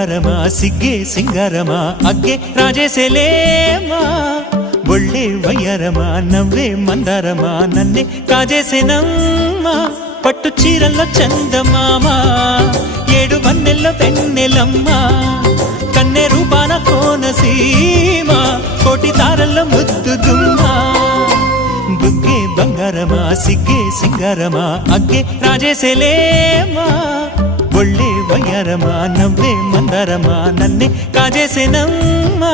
బంగారమా సిగ్గే సింగారమా అగ్గే రాజేసేలేమా ఒళ్ళే వయ్యారమా నవ్వే మందారమా నన్నే కాజేసేనమ్మా పట్టు చీరల్లో చందమామా ఏడు వన్నెల్లో వెన్నెలమ్మా కన్నె రూపాన కోనసీమ కోటి తారల్లో ముద్దుదుమ్మా బుగ్గే బంగారమా సిగ్గే సింగారమా అగ్గే రాజేసేలేమా ఒళ్ళే వయ్యారమా నవ్వే మందారమా నన్నే కాజేసేనమ్మా